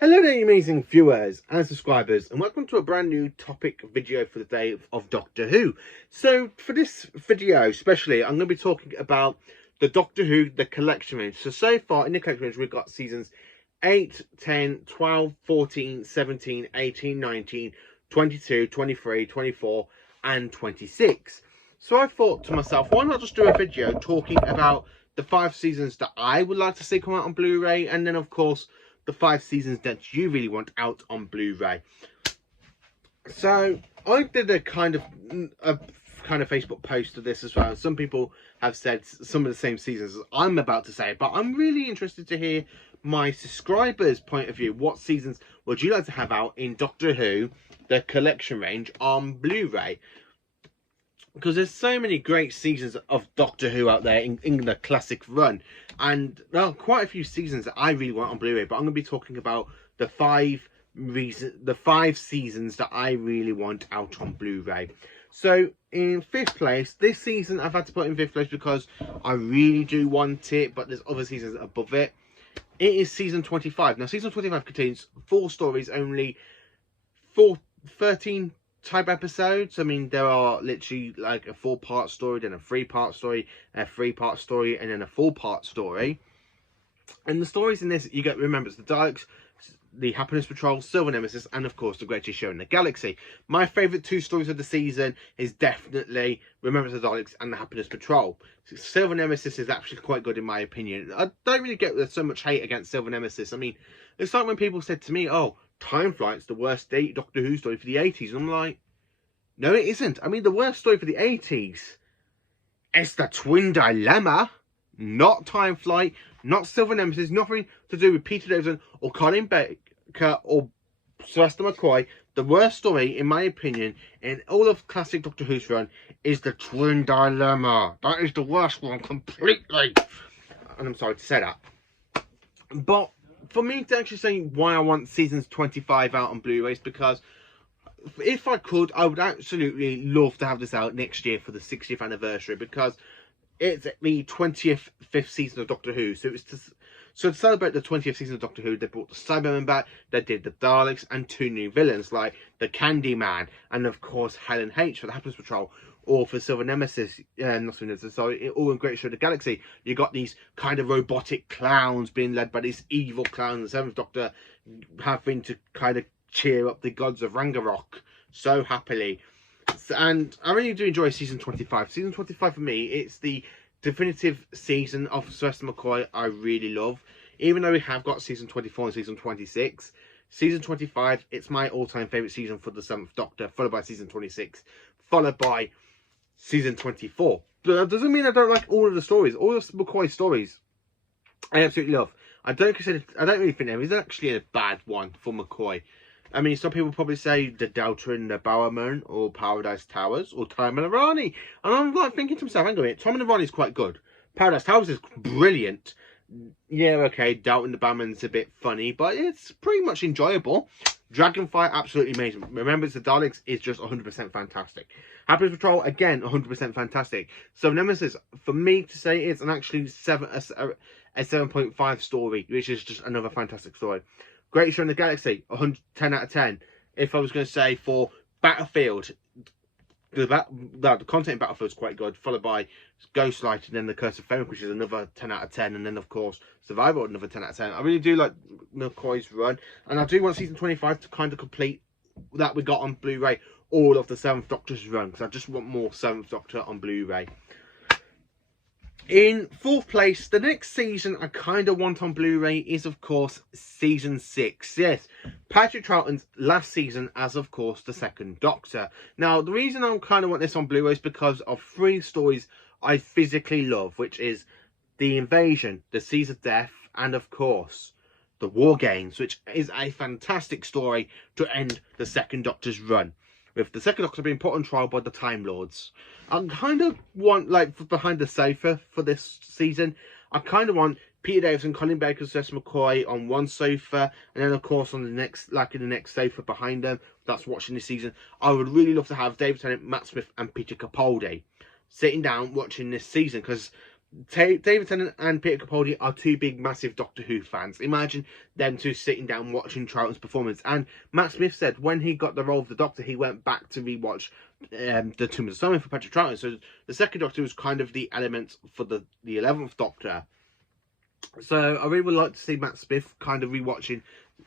Hello there, amazing viewers and subscribers, and welcome to a brand new topic video for the day of Doctor Who. So for this video especially, I'm going to be talking about the Doctor Who, the collection range. So far in the collection range, we've got seasons 8, 10, 12, 14, 17, 18, 19, 22, 23, 24 and 26. So I thought to myself, why not just do a video talking about the 5 seasons that I would like to see come out on Blu-ray, and then of course the 5 seasons that you really want out on Blu-ray. So I did a kind of Facebook post of this as well. Some people have said some of the same seasons as I'm about to say, but I'm really interested to hear my subscribers' point of view. What seasons would you like to have out in Doctor Who, the collection range, on Blu-ray? Because there's so many great seasons of Doctor Who out there in the classic run, and there are quite a few seasons that I really want on Blu-ray, but I'm going to be talking about the 5 seasons that I really want out on Blu-ray. So in 5th place, this season I've had to put in 5th place because I really do want it, but there's other seasons above it. It is season 25. Now season 25 contains 4 stories, only 13 type episodes. I mean, there are literally like a 4-part story, then a 3-part story, a 3-part story, and then a 4-part story. And the stories in this, you get, remember, it's the Daleks, the Happiness Patrol, Silver Nemesis, and of course the Greatest Show in the Galaxy. My favourite 2 stories of the season is definitely Remembrance of the Daleks and the Happiness Patrol. Silver Nemesis is actually quite good in my opinion. I don't really get so much hate against Silver Nemesis. I mean, it's like when people said to me, oh, Time Flight's the worst Doctor Who story for the 80s. And I'm like, no, it isn't. I mean, the worst story for the 80s is the Twin Dilemma, not Time Flight, not Silver Nemesis, nothing to do with Peter Davison or Colin Baker or Sylvester McCoy. The worst story, in my opinion, in all of classic Doctor Who's run is the Twin Dilemma. That is the worst one completely. And I'm sorry to say that. But for me to actually say why I want seasons 25 out on Blu-ray is because if I could, I would absolutely love to have this out next year for the 60th anniversary, because it's the 25th season of Doctor Who. So it's to celebrate the 20th season of Doctor Who, they brought the Cybermen back, they did the Daleks, and 2 new villains like the Candyman, and of course Helen H for the Happiness Patrol, or for Silver Nemesis, not Silver Nemesis, sorry, all in Great Show of the Galaxy. You got these kind of robotic clowns being led by this evil clown, the 7th Doctor having to kind of cheer up the gods of Ragnarok so happily. And I really do enjoy season 25. Season 25 for me, it's the definitive season of Sylvester McCoy I really love. Even though we have got season 24 and season 26, season 25, it's my all-time favourite season for the 7th Doctor, followed by season 26, followed by season 24. But that doesn't mean I don't like all of the stories. All of McCoy's stories I absolutely love. I don't really think there is actually a bad one for McCoy. I mean, some people probably say the Delta and the Bowerman, or Paradise Towers, or Tom and Arani. And I'm like thinking to myself, hang on a minute, Tom and Arani is quite good. Paradise Towers is brilliant. Yeah, okay, Delta and the Bowerman's a bit funny, but it's pretty much enjoyable. Dragonfire, absolutely amazing. Remembrance of the Daleks is just 100% fantastic. Happiness Patrol, again, 100% fantastic. So Nemesis, for me to say, it's an actually a 7.5 story, which is just another fantastic story. Great Show in the Galaxy, 10 out of 10. If I was going to say for Battlefield, the content in Battlefield is quite good, followed by Ghostlight and then The Curse of Fenric, which is another 10 out of 10, and then of course Survival, another 10 out of 10. I really do like McCoy's run, and I do want season 25 to kind of complete that we got on Blu-ray, all of the 7th Doctor's run, because I just want more 7th Doctor on Blu-ray. In 4th place, the next season I kind of want on Blu-ray is, of course, season 6. Yes, Patrick Troughton's last season as, of course, the 2nd Doctor. Now, the reason I kind of want this on Blu-ray is because of 3 stories I physically love, which is The Invasion, The Seas of Death, and, of course, The War Games, which is a fantastic story to end the 2nd Doctor's run, with the 2nd Doctor being put on trial by the Time Lords. I kind of want, like, behind the sofa for this season, I kind of want Peter Davison, Colin Baker, Sylvester McCoy on one sofa, and then of course on the next, like in the next sofa behind them, that's watching this season. I would really love to have David Tennant, Matt Smith, and Peter Capaldi sitting down watching this season, because David Tennant and Peter Capaldi are two big, massive Doctor Who fans. Imagine them two sitting down watching Troughton's performance. And Matt Smith said when he got the role of the Doctor, he went back to rewatch the Tomb of the Summer for Patrick Troughton. So the second Doctor was kind of the element for the 11th Doctor. So I really would like to see Matt Smith kind of rewatching,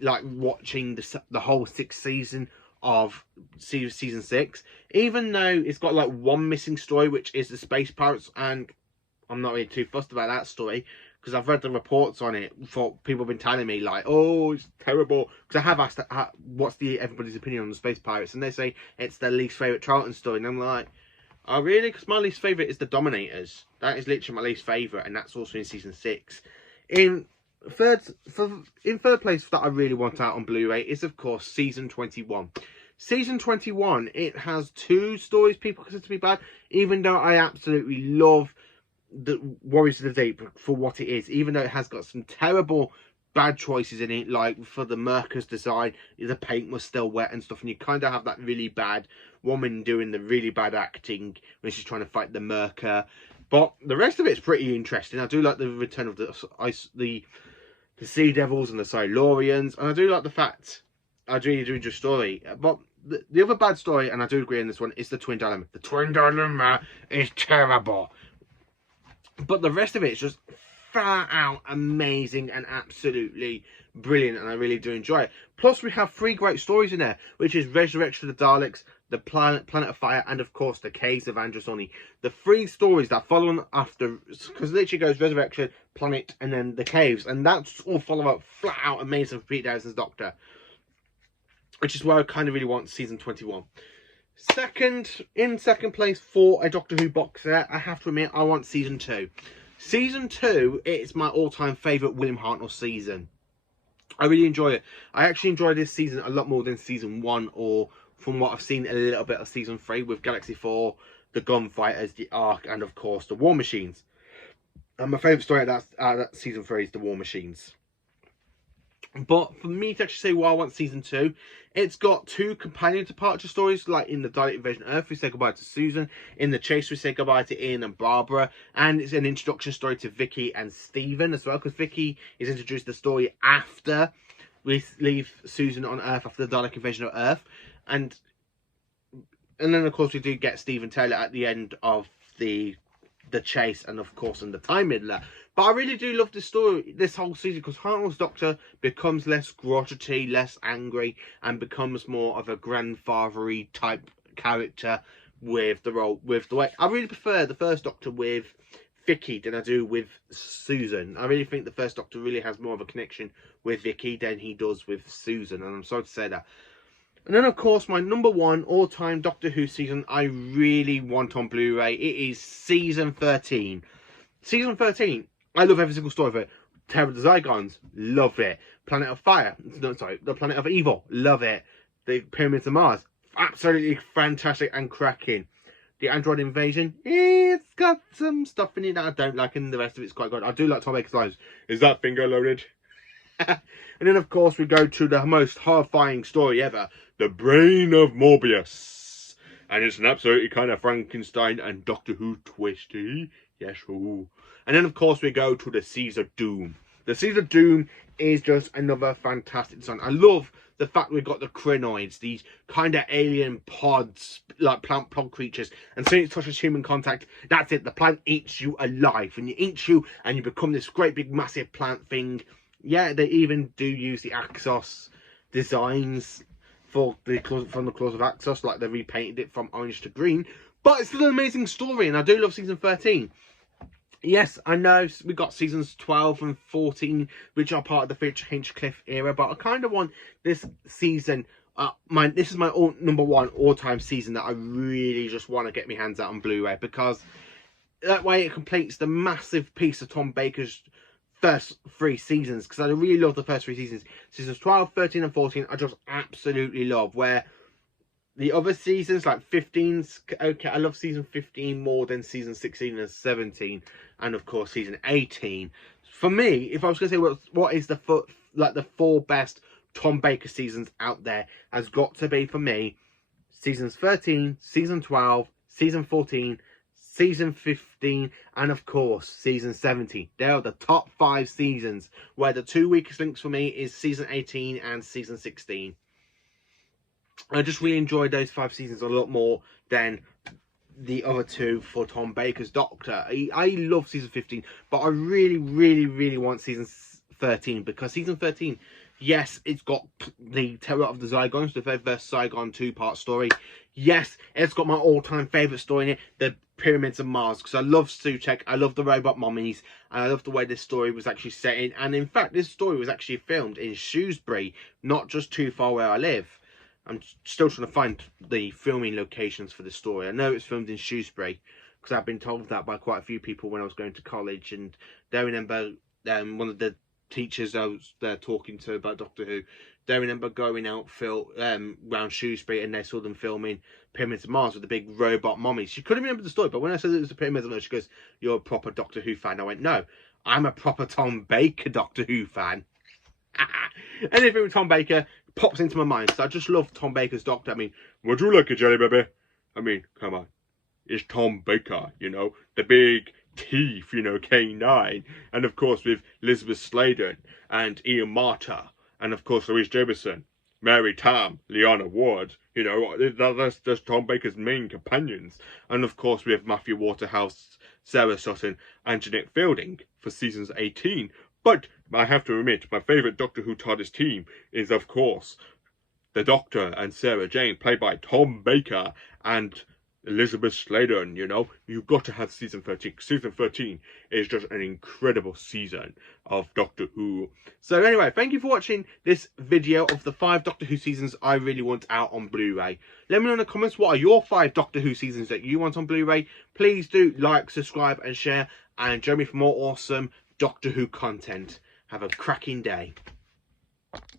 like watching the whole 6th season of season 6, even though it's got like one missing story, which is the Space Pirates, and I'm not really too fussed about that story because I've read the reports on it. For people have been telling me like, oh, it's terrible. Because I have asked, what's everybody's opinion on the Space Pirates, and they say it's their least favorite Troughton story, and I'm like, oh really? Because my least favorite is the Dominators. That is literally my least favorite, and that's also in season 6. In third place that I really want out on Blu-ray is of course season 21. Season 21, it has 2 stories people consider to be bad, even though I absolutely love the Warriors of the Deep for what it is, even though it has got some terrible bad choices in it, like for the Mercer's design, the paint was still wet and stuff, and you kind of have that really bad woman doing the really bad acting when she's trying to fight the Mercer. But the rest of it's pretty interesting. I do like the return of the Sea Devils and the Silurians, and I do like the fact I really do enjoy story. But the other bad story, and I do agree on this one, is the Twin Dilemma. The Twin Dilemma is terrible. But the rest of it is just far out amazing and absolutely brilliant, and I really do enjoy it. Plus, we have 3 great stories in there, which is Resurrection of the Daleks, the Planet of Fire, and of course the Caves of Androsony. The 3 stories that follow on after, because it literally goes Resurrection, Planet, and then the Caves, and that's all follow up flat out amazing for Pete Davidson's Doctor, which is why I kind of really want season 21. In second place for a Doctor Who box set, I have to admit I want season 2. Season 2 is my all-time favourite William Hartnell season. I really enjoy it. I actually enjoy this season a lot more than season 1, or from what I've seen a little bit of season 3 with Galaxy 4, the Gunfighters, the Ark, and of course the War Machines. And my favourite story at that season 3 is the War Machines. But for me to actually say why I want season 2, it's got 2 companion departure stories, like in the Dalek Invasion Earth we say goodbye to Susan, in the Chase we say goodbye to Ian and Barbara, and it's an introduction story to Vicky and Stephen as well, because Vicky is introduced the story after we leave Susan on Earth, after the Dalek Invasion of Earth, and then of course we do get Stephen Taylor at the end of the Chase, and of course in the Time Midler. But I really do love this story, this whole season, because Hartnell's Doctor becomes less grudgy, less angry, and becomes more of a grandfathery type character with the way. I really prefer the first Doctor with Vicky than I do with Susan. I really think the first Doctor really has more of a connection with Vicky than he does with Susan, and I'm sorry to say that. And then, of course, my number 1 all-time Doctor Who season I really want on Blu-ray, it is season 13. Season 13, I love every single story of it. Terror of the Zygons, love it. Planet of Fire, no, sorry, the Planet of Evil, love it. The Pyramids of Mars, absolutely fantastic and cracking. The Android Invasion, it's got some stuff in it that I don't like, and the rest of it's quite good. I do like Tom Baker's lines. Is that finger loaded? And then, of course, we go to the most horrifying story ever, The Brain of Morbius. And it's an absolutely kind of Frankenstein and Doctor Who twisty. Yes, who. And then, of course, we go to the Seas of Doom. The Seas of Doom is just another fantastic design. I love the fact we've got the Krynoids, these kind of alien pods, like plant pod creatures. And as soon as it touches human contact, that's it. The plant eats you alive. And it eats you, and you become this great big massive plant thing. Yeah, they even do use the Axos designs from the Claws of Axos, like they repainted it from orange to green. But it's still an amazing story, and I do love season 13. Yes, I know we got seasons 12 and 14, which are part of the Finch Hinchcliffe era, but I kind of want this season. This is my number 1 all-time season that I really just want to get my hands out on Blu-ray, because that way it completes the massive piece of Tom Baker's first 3 seasons, because I really love the first 3 seasons. Seasons 12, 13 and 14 I just absolutely love, where the other seasons like 15's okay, I love season 15 more than season 16 and 17, and of course season 18. For me, if I was going to say what is the 4 best Tom Baker seasons out there, has got to be for me seasons 13, season 12, season 14, season 15, and of course season 17. They are the top 5 seasons, where the 2 weakest links for me is season 18 and season 16. I just really enjoyed those 5 seasons a lot more than the other 2 for Tom Baker's Doctor. I love season 15, but I really want season 13, because season 13, yes, it's got the Terror of the Zygons, the very first Zygon 2-part story. Yes, it's got my all-time favourite story in it, the Pyramids of Mars, because I love Suchek, I love the robot mummies, and I love the way this story was actually set in. And in fact, this story was actually filmed in Shrewsbury, not just too far where I live. I'm still trying to find the filming locations for the story. I know it's filmed in Shrewsbury, because I've been told that by quite a few people when I was going to college. And they remember one of the teachers I was there talking to about Doctor Who, they remember going out around Shrewsbury, and they saw them filming Pyramids of Mars with the big robot mummies. She couldn't remember the story, but when I said it was the Pyramids of Mars, she goes, "You're a proper Doctor Who fan." I went, "No, I'm a proper Tom Baker Doctor Who fan." Anything with Tom Baker pops into my mind, so I just love Tom Baker's Doctor. I mean, would you like a jelly baby? I mean, come on, it's Tom Baker, you know, the big teeth, you know, K9, and of course with Elizabeth Sladen and Ian Marter, and of course Louise Jobison, Mary Tam, Leona Ward, you know, that's Tom Baker's main companions. And of course we have Matthew Waterhouse, Sarah Sutton and Jeanette Fielding for seasons 18. But I have to admit, my favourite Doctor Who TARDIS team is of course the Doctor and Sarah Jane, played by Tom Baker and Elizabeth Sladen. You know, you've got to have season 13. Season 13 is just an incredible season of Doctor Who. So anyway, thank you for watching this video of the 5 Doctor Who seasons I really want out on Blu-ray. Let me know in the comments, what are your 5 Doctor Who seasons that you want on Blu-ray. Please do like, subscribe and share, and join me for more awesome Doctor Who content. Have a cracking day.